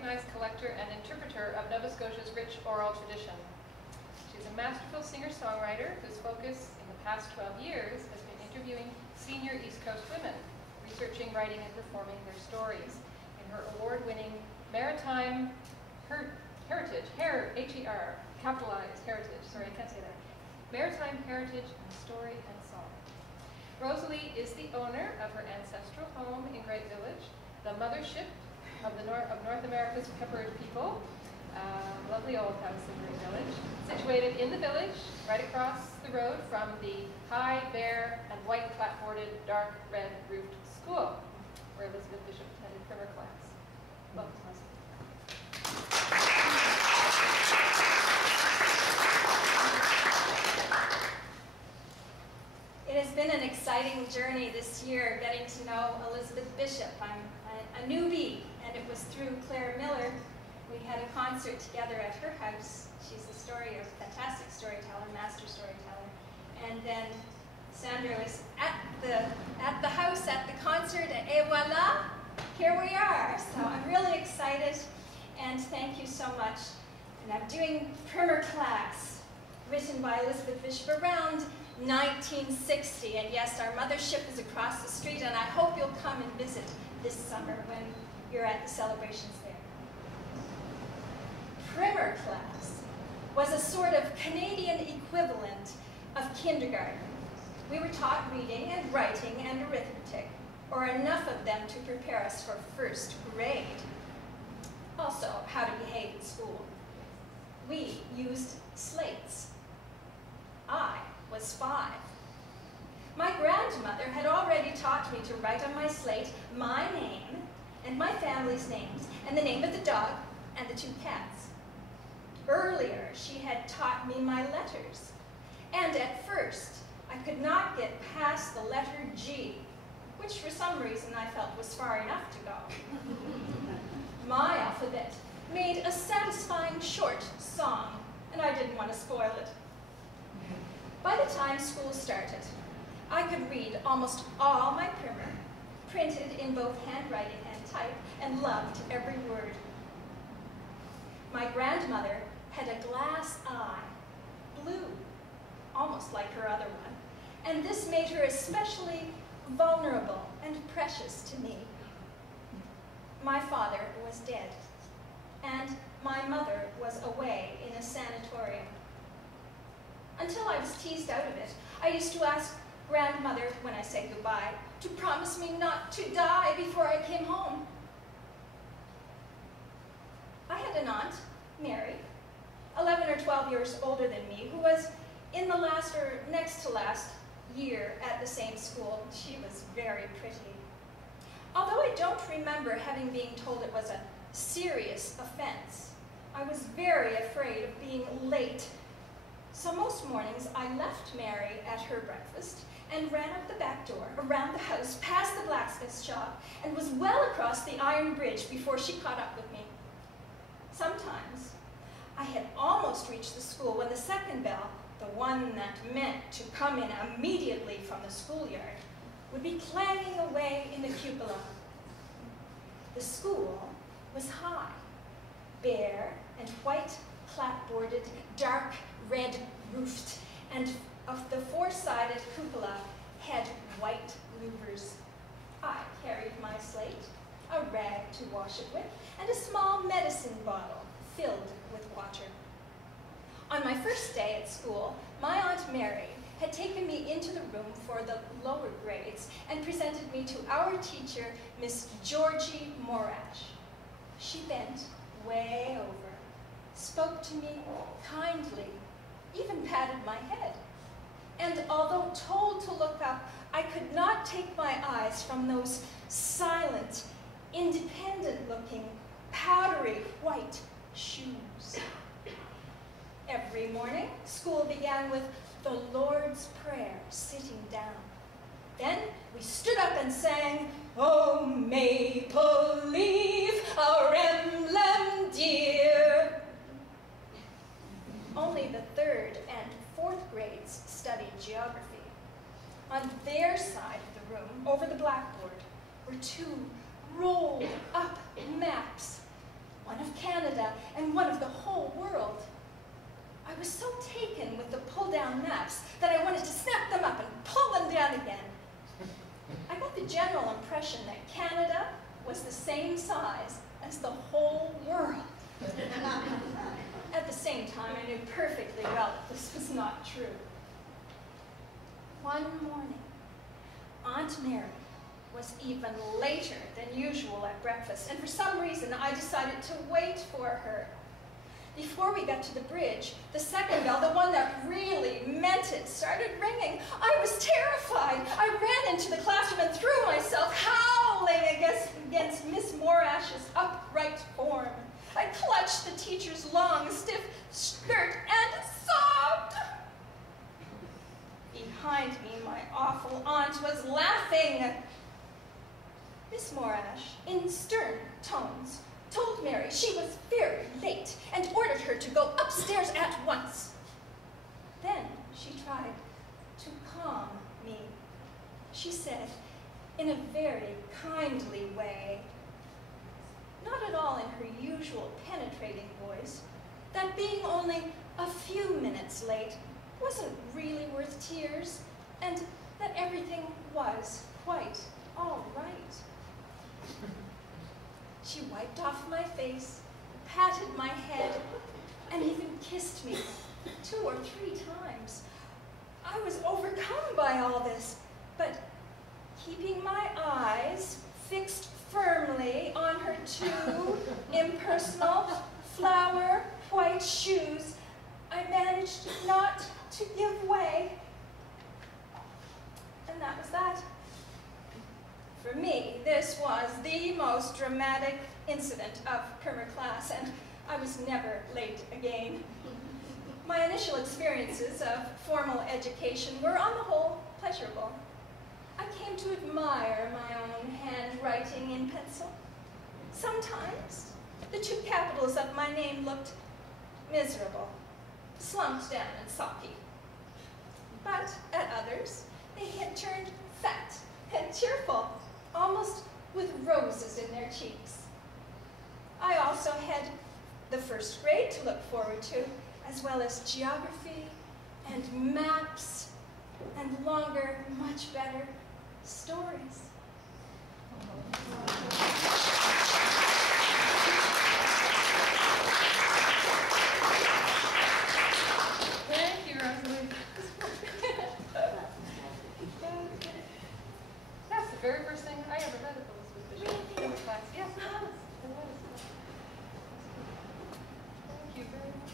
recognized collector and interpreter of Nova Scotia's rich oral tradition. She's a masterful singer-songwriter whose focus in the past 12 years has been interviewing senior East Coast women, researching, writing, and performing their stories. In her award-winning Maritime Heritage, H-E-R, capitalized heritage, sorry, I can't say that. Maritime Heritage and Story and Song. Rosalee is the owner of her ancestral home in Great Village, the mothership of North America's Peppard people, lovely old house in Great Village, situated in the village, right across the road from the high, bare, and white clapboarded, dark red roofed school, where Elizabeth Bishop attended primer class. Welcome, Elizabeth. It has been an exciting journey this year getting to know Elizabeth Bishop. I'm a newbie, and it was through Claire Miller. We had a concert together at her house. She's a fantastic storyteller, master storyteller. And then Sandra was at the house at the concert, and voila, here we are. So I'm really excited, and thank you so much. And I'm doing primer class, written by Elizabeth Bishop around 1960, and yes, our mothership is across the street, and I hope you'll come and visit this summer when you're at the celebrations there. Primer class was a sort of Canadian equivalent of kindergarten. We were taught reading and writing and arithmetic, or enough of them to prepare us for first grade. Also, how to behave in school. We used slates. I was 5. My grandmother had already taught me to write on my slate my name and my family's names and the name of the dog and the 2 cats. Earlier, she had taught me my letters, and at first, I could not get past the letter G, which for some reason I felt was far enough to go. My alphabet made a satisfying short song, and I didn't want to spoil it. By the time school started, I could read almost all my primer, printed in both handwriting and type, and loved every word. My grandmother had a glass eye, blue, almost like her other one, and this made her especially vulnerable and precious to me. My father was dead, and my mother was away in a sanatorium. Until I was teased out of it, I used to ask grandmother, when I said goodbye, to promise me not to die before I came home. I had an aunt, Mary, 11 or 12 years older than me, who was in the last or next to last year at the same school. She was very pretty. Although I don't remember having been told it was a serious offense, I was very afraid of being late. So most mornings I left Mary at her breakfast and ran up the back door, around the house, past the blacksmith's shop, and was well across the iron bridge before she caught up with me. Sometimes I had almost reached the school when the second bell, the one that meant to come in immediately from the schoolyard, would be clanging away in the cupola. The school was high, bare and white clapboarded, dark red roofed, and of the 4-sided cupola had white louvers. I carried my slate, a rag to wash it with, and a small medicine bottle filled with water. On my first day at school, my Aunt Mary had taken me into the room for the lower grades and presented me to our teacher, Miss Georgie Morash. She bent way over, spoke to me kindly, even patted my head. And although told to look up, I could not take my eyes from those silent, independent-looking, powdery white shoes. Every morning, school began with the Lord's Prayer, sitting down. Then we stood up and sang, "Oh, maple leaf, our emblem dear." Only the 3rd and 4th grades studied geography. On their side of the room, over the blackboard, were 2 rolled up maps. one of Canada, and one of the whole world. I was so taken with the pull-down maps that I wanted to snap them up and pull them down again. I got the general impression that Canada was the same size as the whole world. At the same time, I knew perfectly well that this was not true. One morning, Aunt Mary was even later than usual at breakfast, and for some reason I decided to wait for her. Before we got to the bridge, the second bell, the one that really meant it, started ringing. I was terrified. I ran into the classroom and threw myself howling against Miss Morash's upright form. I clutched the teacher's long, stiff skirt and sobbed. Behind me, my awful aunt was laughing. Miss Morash, in stern tones, told Mary she was very late and ordered her to go upstairs at once. Then she tried to calm me. She said, in a very kindly way, not at all in her usual penetrating voice, that being only a few minutes late wasn't really worth tears, and that everything was quite all right. She wiped off my face, patted my head, and even kissed me 2 or 3 times. I was overcome by all this, but keeping my eyes fixed firmly on her 2 impersonal, flower white shoes, I managed not to give way. And that was that. For me, this was the most dramatic incident of Kermer class, and I was never late again. My initial experiences of formal education were, on the whole, pleasurable. I came to admire my own handwriting in pencil. Sometimes, the 2 capitals of my name looked miserable, slumped down and sulky. But at others, they had turned fat and cheerful, almost with roses in their cheeks. I also had the first grade to look forward to, as well as geography and maps and longer, much better stories. Thank you, Rosalee. That's the very first thing I ever read of Elizabeth Bishop in class. Yes, it was. It was. Thank you very much.